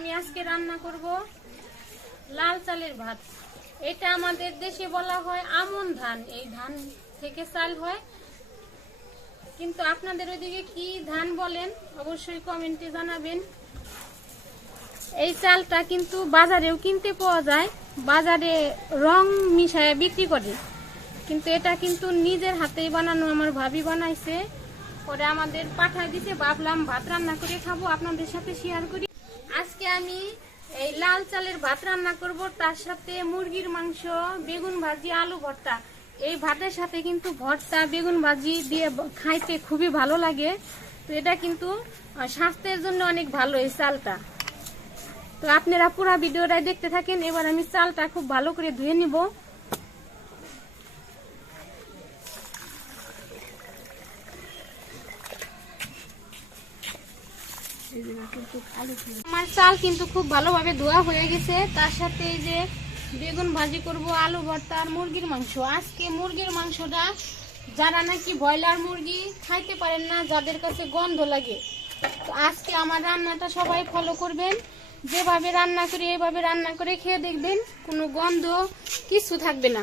আমি আজকে রান্না করব লাল চালের ভাত। এটা আমাদের দেশে বলা হয় আমন ধান, এই ধান থেকে চাল হয়। কিন্তু আপনাদের ওইদিকে কি ধান বলেন অবশ্যই কমেন্টে জানাবেন। এই চালটা কিন্তু বাজারেও কিনতে পাওয়া যায়, বাজারে রং মিশায় বিক্রি করে, কিন্তু এটা কিন্তু নিজের হাতেই বানানো। আমার ভাবি বানাইছে, পরে আমাদের পাঠায় দিছে। ভাবলাম ভাত রান্না করে খাবো, আপনাদের সাথে শেয়ার করি। আজকে আমি এই লাল চালের ভাত রান্না করব, তার সাথে মুরগির মাংস, বেগুন ভাজি, আলু ভর্তা। এই ভাতের সাথে কিন্তু ভর্তা বেগুন ভাজি দিয়ে খাইতে খুবই ভালো লাগে। তো এটা কিন্তু স্বাস্থ্যের জন্য অনেক ভালো এই চালটা। তো আপনারা পুরো ভিডিওটা দেখতে থাকেন। এবার আমি চালটা খুব ভালো করে ধুয়ে নিব। আমার চাল কিন্তু খুব ভালোভাবে ধোয়া হয়ে গেছে। তার সাথে এই যে বেগুন ভাজি করব, আলু ভর্তা আর মুরগির মাংস। আজকে মুরগির মাংসটা যারা নাকি ব্রয়লার মুরগি খাইতে পারেন না, যাদের কাছে গন্ধ লাগে, তো আজকে আমার রান্নাটা সবাই ফলো করবেন। যেভাবে রান্না করি এভাবে রান্না করে খেয়ে দেখবেন, কোনো গন্ধ কিছু থাকবে না।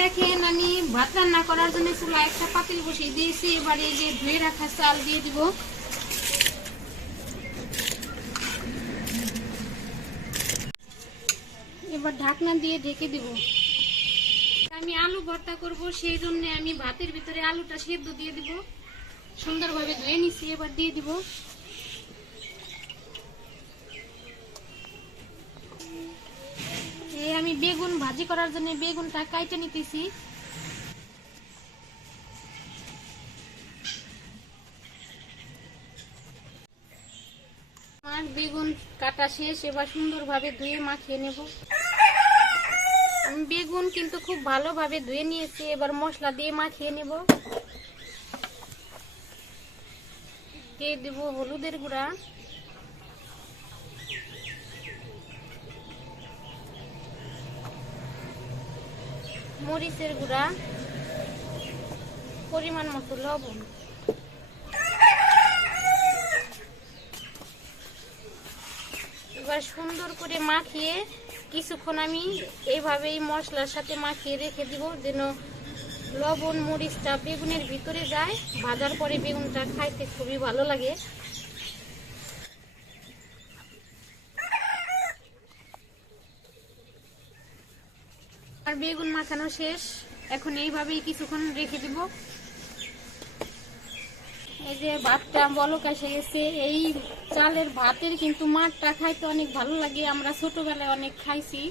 দেখেন আমি ভাত রান্না করার জন্য চুলা একটা পাতিল বসিয়ে দিয়েছি। এবারে এই যে ধুয়ে রাখা চাল দিয়ে দিব। এবার ঢাকনা দিয়ে ঢেকে দিব। আমি আলু ভর্তা করব, সেই জন্য আমি ভাতের ভিতরে আলুটা সেদ্ধ দিয়ে দিব। সুন্দরভাবে ধুয়ে নিছি, এবার দিয়ে দিব। এই আমি বেগুন ভাজি করার জন্য বেগুনটা কাইটে নিতেছি। আমার বেগুন কাটা শেষ, এবার সুন্দরভাবে ধুয়ে মাখিয়ে নেব। আমি বেগুন কিন্তু খুব ভালোভাবে ধুয়ে নিয়েছি, এবার মশলা দিয়ে মাখিয়ে নেব। দিয়ে দেব হলুদের গুঁড়া, মরিচের গুঁড়া, পরিমাণ মতো লবণ। এবার সুন্দর করে মাখিয়ে কিছুক্ষণ আমি এইভাবেই মশলার সাথে মাখিয়ে রেখে দিব, যেন লবণ মরিচটা বেগুনের ভিতরে যায়। ভাজার পরে বেগুনটা খাইতে খুবই ভালো লাগে। আর বেগুন মাখানো শেষ, এখন এইভাবেই কিছুক্ষণ রেখে দিব। এই যে ভাতটা বলক এসে গেছে। এই চালের ভাতের কিন্তু মাঠটা খাইতে অনেক ভালো লাগে। আমরা ছোটবেলায় অনেক খাইছি,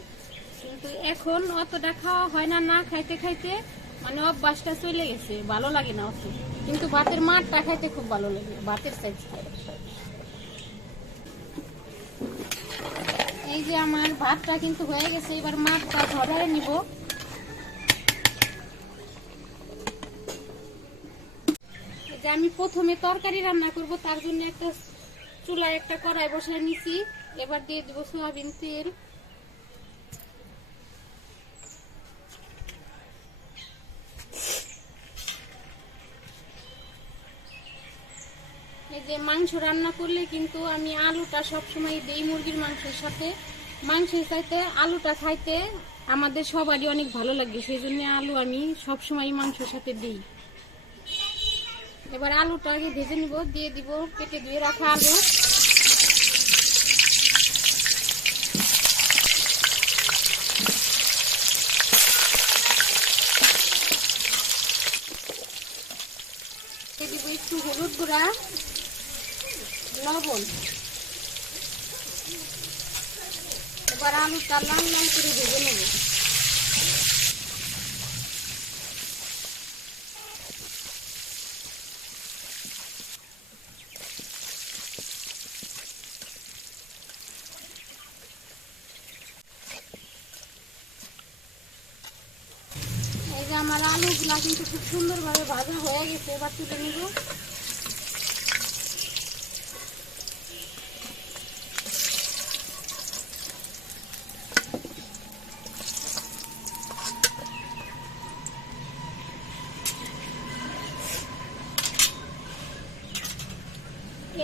কিন্তু এখন অতটা খাওয়া হয় না। না খাইতে খাইতে মানে অভ্যাসটা চলে গেছে, ভালো লাগে না অত। কিন্তু ভাতের মাঠটা খাইতে খুব ভালো লাগে, ভাতের সাইজ। এই যে আমার ভাতটা কিন্তু হয়ে গেছে, এবার মাঠটা ঝরাই নিব। আমি প্রথমে তরকারি রান্না করব, তার জন্য একটা চুলায় একটা কড়াই বসায় নিছি। এবার দিয়ে দেব সয়াবিন তেল। এই যে মাংস রান্না করলে কিন্তু আমি আলুটা সবসময় দিই মুরগির মাংসের সাথে। মাংসের চাইতে আলুটা খাইতে আমাদের সবারই অনেক ভালো লাগে, সেই জন্য আলু আমি সবসময় মাংসের সাথে দিই। এবার আলুটা আগে ভেজে নিব। দিয়ে দিব কেটে ধুয়ে রাখা আলু। দিয়ে দিব একটু হলুদ গুঁড়া, লবণ। এবার আলুটা লাল লাল করে ভেজে নেব। এই যে আমার আলুগুলা কিন্তু খুব সুন্দরভাবে ভাজা হয়ে গেছে, এবার তুলে নিব।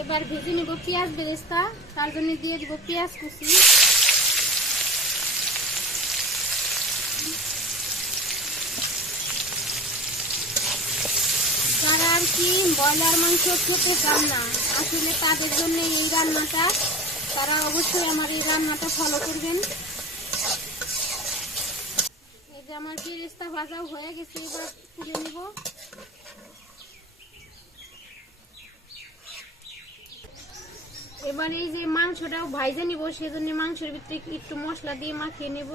এবার এবার ভেজে নিব পেঁয়াজ বেরেস্তা, তার জন্য দিয়ে দিব পেঁয়াজ কুচি, যারা আর কি ব্রয়লার মাংস খেতে চান না আসলে তাদের জন্য এই রান্নাটা, তারা অবশ্যই আমার এই রান্নাটা ফলো করবেন। এই যে আমার বেরেস্তা ভাজাও হয়ে গেছে, এবার তুলে নিব। এবার এই যে মাংসটাও ভাইজে নিব, সেজন্য মাংসের ভিতরে একটু মশলা দিয়ে মাখিয়ে নেব।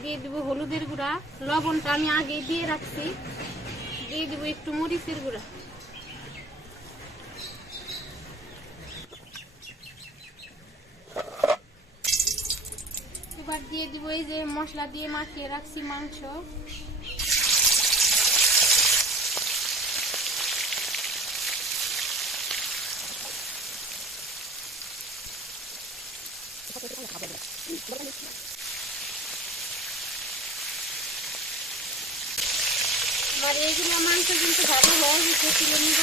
দিয়ে দিব হলুদের গুঁড়া, লবণটা আমি আগে দিয়ে রাখছি, দিয়ে দিব একটু মরিচের গুঁড়া, এবার দিয়ে দিব এই যে মশলা দিয়ে মাখিয়ে রাখছি মাংস। এবার এইগুলো মাংস কিন্তু ভালো হয়ে গেছে, তুলে নিব।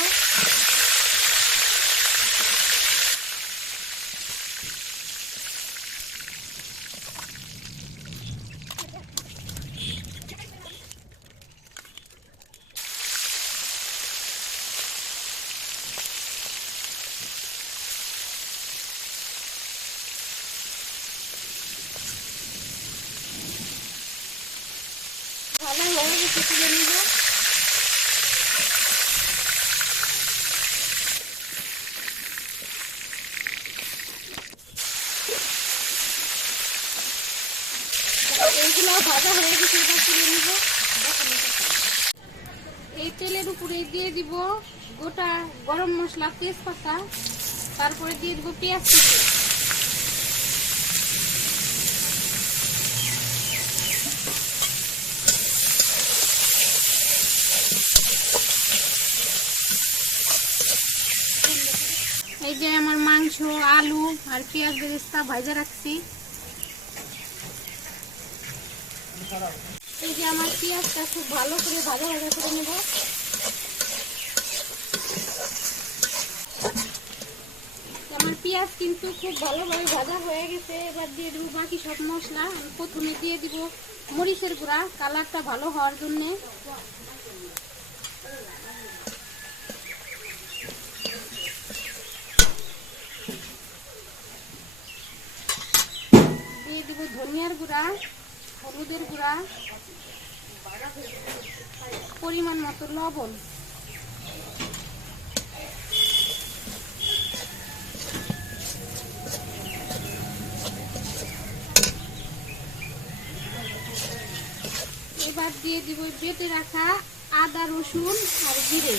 ভালো হয়ে গেছে, তুলে নিব। এইগুলো ভাজা হয়ে গেছে, এবার তুলে নিব। এই তেলের উপরে দিয়ে দিব গোটা গরম মশলা, তেজপাতা, তারপরে দিয়ে দিব পেঁয়াজ কুচি। এই যে আমার মাংস, আলু আর পেঁয়াজ বেরেস্তা ভাজা রাখছি। এই যে আমার পেঁয়াজটা খুব ভালো করে ভাজা ভাজা করে নেব। আমার পেঁয়াজ কিন্তু খুব ভালোভাবে ভাজা হয়ে গেছে, এবার দিয়ে দেবো বাকি সব মশলা। আমি প্রথমে দিয়ে দিব মরিচের গুঁড়া, কালারটা ভালো হওয়ার জন্য। দিয়ে দিব ধনিয়ার গুঁড়া, হলুদের গুঁড়া, পরিমাণ মতো লবণ। এবার দিয়ে দিব বেটে রাখা আদা, রসুন আর জিরে।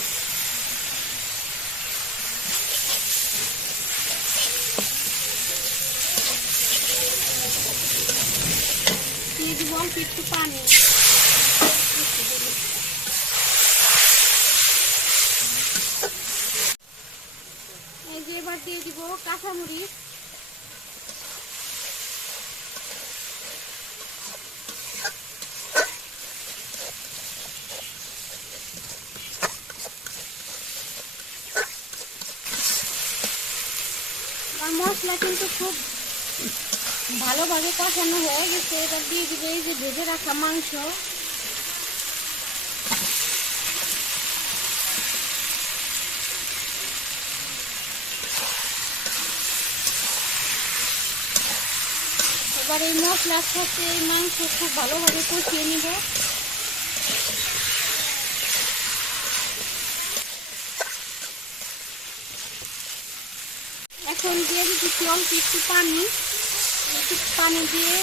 দিয়ে দিব অল্প একটু পানি। এই যে এবার দিয়ে দিব কাঁচামরিচ, আর মশলা কিন্তু খুব ভালোভাবে কষানো হয়ে গেছে। এবার দিয়ে দিব এই যে ভেজে রাখা মাংস। এবার এই মশলার সাথে এই মাংস খুব ভালোভাবে কষিয়ে নিব। এখন দিয়ে দিচ্ছি অল্প একটু পানি। একটু পানি দিয়ে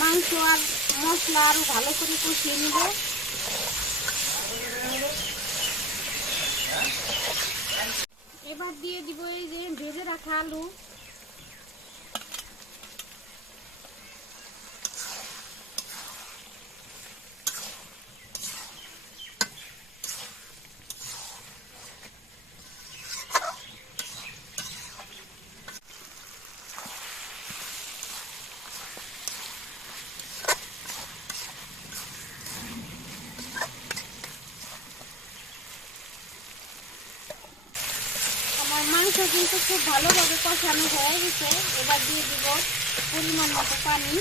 মাংস আর মশলা আরো ভালো করে কষিয়ে নিব। এবার দিয়ে দিব এই যে ভেজে রাখা আলু। মাংস মাংসটা কিন্তু খুব ভালোভাবে কষানো হয়ে গেছে। এবার দিয়ে দিব পরিমাণ মতো পানি।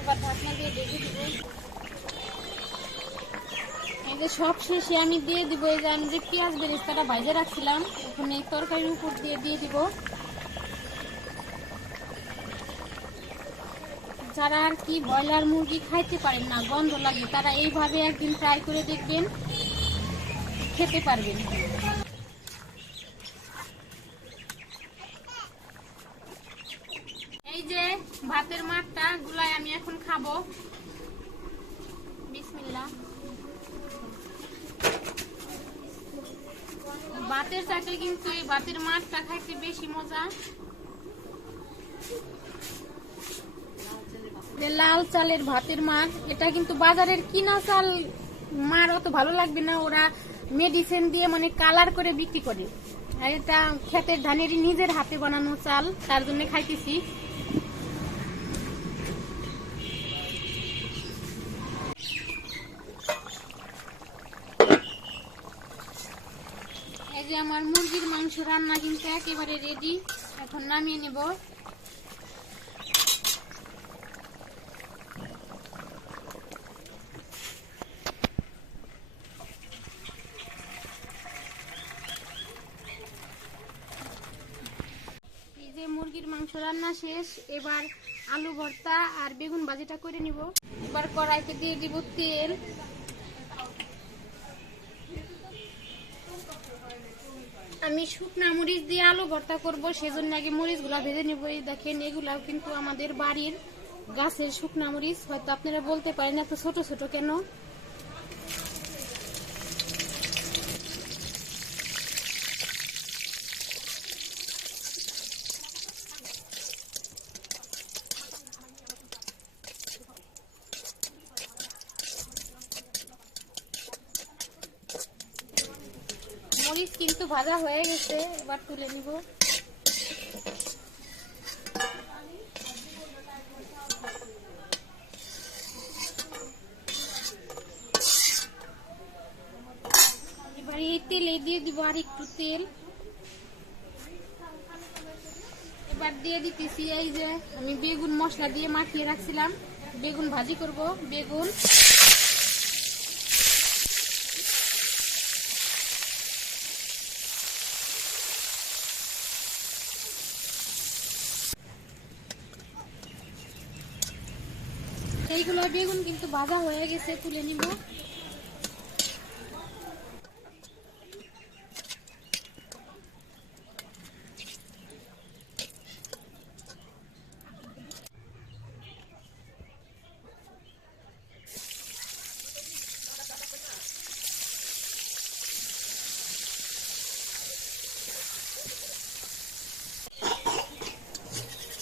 এবার ঢাকনা দিয়ে ঢেকে দিব। এই যে সব শেষে আমি দিয়ে দিব এই যে আমি যে পেঁয়াজ বেরেস্তাটা ভাজে রাখছিলাম, এখন এই তরকারির উপর দিয়ে দিব। যারা আর কি ব্রয়লার মুরগি খাইতে পারেন না, গন্ধ লাগে, তারা এইভাবে একদিন ট্রাই করে দেখবেন, খেতে পারবেন। এই যে ভাতের মাঠটা গুলাই আমি এখন খাবো। বিসমিল্লাহ। ভাতের চাইতে কিন্তু এই ভাতের মাঠটা খাইতে বেশি মজা। লাল চালের ভাতের মাঠ, এটা কিন্তু বাজারের কিনা চাল মার অত ভালো লাগবে না, ওরা মেডিসিন দিয়ে মানে কালার করে বিক্রি করে। আর এটা ক্ষেতের ধানেরই নিজের হাতে বানানো চাল, তার জন্য খাইতেছি। এই যে আমার মুরগির মাংস রান্না কিন্তু একেবারে রেডি, এখন নামিয়ে নেব। এই যে মুরগির মাংস রান্না শেষ, এবার আলু ভর্তা আর বেগুন ভাজিটা করে নিব। এবার কড়াইতে দিয়ে দিব তেল। আমি শুকনা মরিচ দিয়ে আলু ভর্তা করব, সেজন্য আগে মরিচগুলা ভেজে নিব। এই দেখেন, এগুলা কিন্তু আমাদের বাড়ির গাছের শুকনা মরিচ। হয়তো আপনারা বলতে পারেন এত ছোট ছোট কেন। মরিচ কিন্তু ভাজা হয়ে গেছে, এবার তুলে নিব। এবার এই তেলে দিয়ে দিব আর একটু তেল। এবার দিয়ে দিতেছি এই যে আমি বেগুন মশলা দিয়ে মাখিয়ে রাখছিলাম, বেগুন ভাজি করব। বেগুন এইগুলো বেগুন কিন্তু ভাজা হয়ে গেছে, তুলে নিব।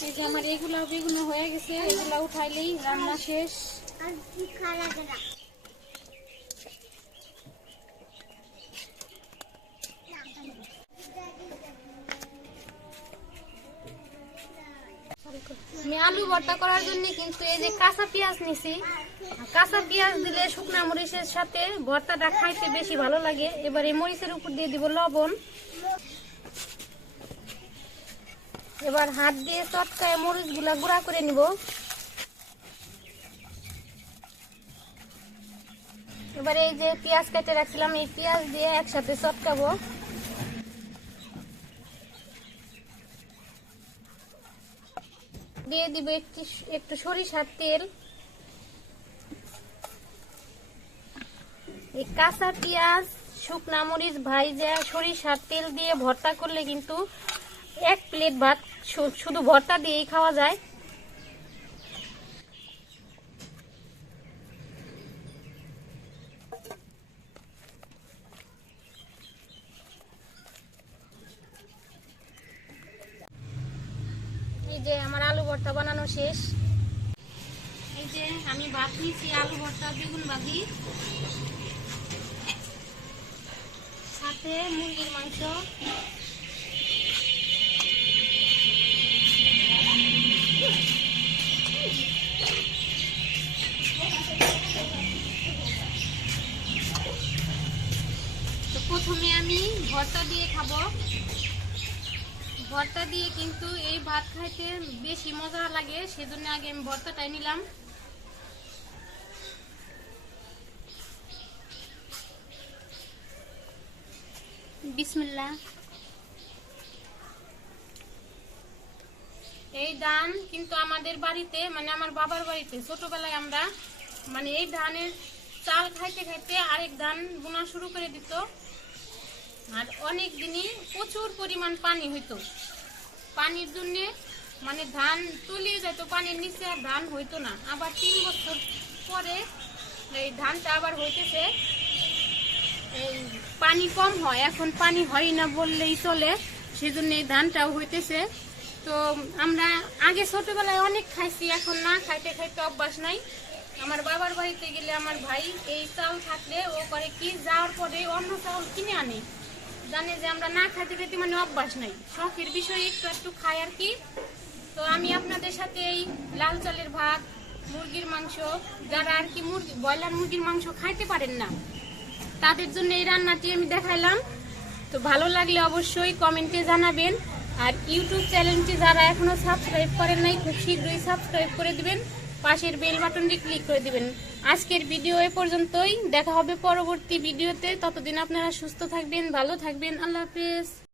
এই যে আমার এগুলা বেগুন হয়ে গেছে, এগুলা উঠাইলেই রান্না শেষ। আমি আলু ভর্তা করার জন্য কিন্তু এই যে কাঁচা পেঁয়াজ নিছি। কাঁচা পেঁয়াজ দিলে শুকনা মরিচের সাথে ভর্তাটা খাইতে বেশি ভালো লাগে। এবার এই মরিচের উপর দিয়ে দিব লবণ। এবার হাত দিয়ে চটকায় মরিচগুলা গুঁড়া করে নিব। এবার এই যে পেঁয়াজ কেটে রাখছিলাম, এই পেঁয়াজ দিয়ে একসাথে চটকাবো। দিয়ে দিব একটু সরিষার তেল। এই কাঁচা পেঁয়াজ শুকনা মরিচ ভাইজা সরিষার তেল দিয়ে ভর্তা করলে কিন্তু এক প্লেট ভাত শুধু ভর্তা দিয়েই খাওয়া যায়। এই যে আমার আলু ভর্তা বানানো শেষ। এই যে আমি ভাত নিয়েছি, আলু ভর্তা বেগুন ভাজি, সাথে মুরগির মাংস। ভর্তা দিয়ে কিন্তু এই ভাত খাইতে বেশি মজা লাগে, সেজন্য আগে আমি ভর্তাটাই নিলাম। বিসমিল্লাহ। এই ধান কিন্তু আমাদের বাড়িতে, মানে আমার বাবার বাড়িতে ছোটবেলায় আমরা মানে এই ধানের চাল খাইতে খাইতে আরেক ধান বোনা শুরু করে দিত। আর অনেক দিনই প্রচুর পরিমাণ পানি হইতো, পানির জন্য মানে ধান তলিয়ে যেত পানির নিচে, আর ধান হইতো না। আবার 3 বছর পরে এই ধানটা আবার হইতেছে, এই পানি কম হয়, এখন পানি হয় না বললেই চলে, সেজন্য এই ধানটাও হইতেছে। তো আমরা আগে ছোটবেলায় অনেক খাইছি, এখন না খাইতে খাইতে অভ্যাস নাই। আমার বাবার বাড়িতে গেলে আমার ভাই এই চাল থাকলে ও করে কি, যাওয়ার পরে অন্য চাউল কিনে আনে, জানে যে আমরা না খাইতে খাইতে মানে অভ্যাস নাই, শখের বিষয় একটু একটু খাই আর কি। তো আমি আপনাদের সাথে এই লাল চালের ভাত, মুরগির মাংস, যারা আর কি ব্রয়লার মুরগির মাংস খাইতে পারেন না তাদের জন্য এই রান্নাটি আমি দেখাইলাম। তো ভালো লাগলে অবশ্যই কমেন্টে জানাবেন। আর ইউটিউব চ্যানেলটি যারা এখনো সাবস্ক্রাইব করেন নাই খুব শীঘ্রই সাবস্ক্রাইব করে দিবেন, পাশের বেল বাটনটি ক্লিক করে দিবেন। আজকের ভিডিও এ পর্যন্তই, দেখা হবে পরবর্তী ভিডিওতে। ততদিন আপনারা সুস্থ থাকবেন, ভালো থাকবেন। আল্লাহ হাফেজ।